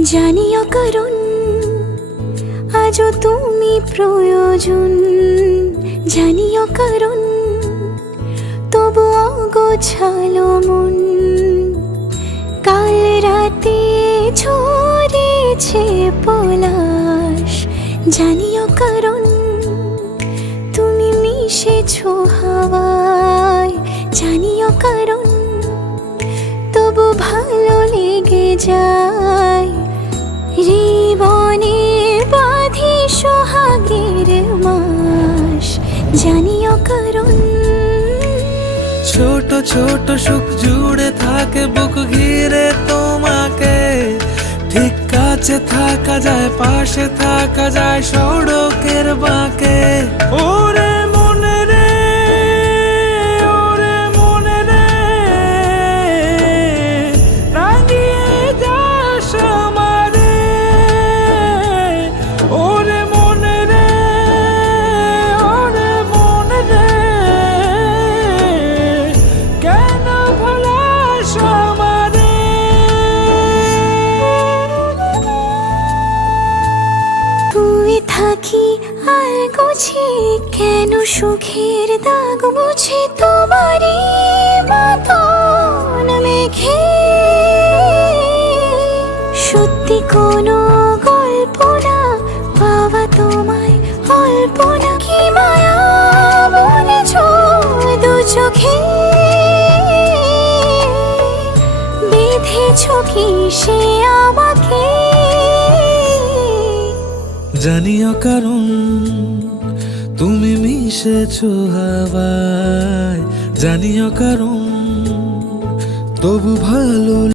জানিও কারণ আজও তুমি প্রয়োজন, জানিও কারণ তবু অগোছালো মন। কাল রাতে ঝরেছে পলাশ, জানিও কারণ তুমি মিশেছো হাওয়ায়, জানিও কারণ তবু ভালো লেগে যায়। জীবনে বাঁধি সোহাগের মাস, জানিও কারণ ছোট ছোট সুখ জুড়ে থাকে বুক ঘিরে তোমাকে। ঠিক কাছে থাকা যায়, পাশে থাকা যায় সড়কের বাঁকে। ওরে মনে রে, ওরে মনে রে, রাঙিয়ে যাস আমারে। ওরে মনে রে, ওরে মনে রে, কেন ভোলাস আমারে। তুই থাকি আর গোছি কেন সুখের দাগ মুছে তোমারই মতন মেঘে। সত্যি কোনো গল্প না পাওয়া তোমায় অল্প না, কি মায়া বলেছ দু চোখে। বেঁধেছ কি সে আমাকে, জানিও কারণ তুমি মিশেছো হাওয়ায়, জানিও কারণ তবু ভালো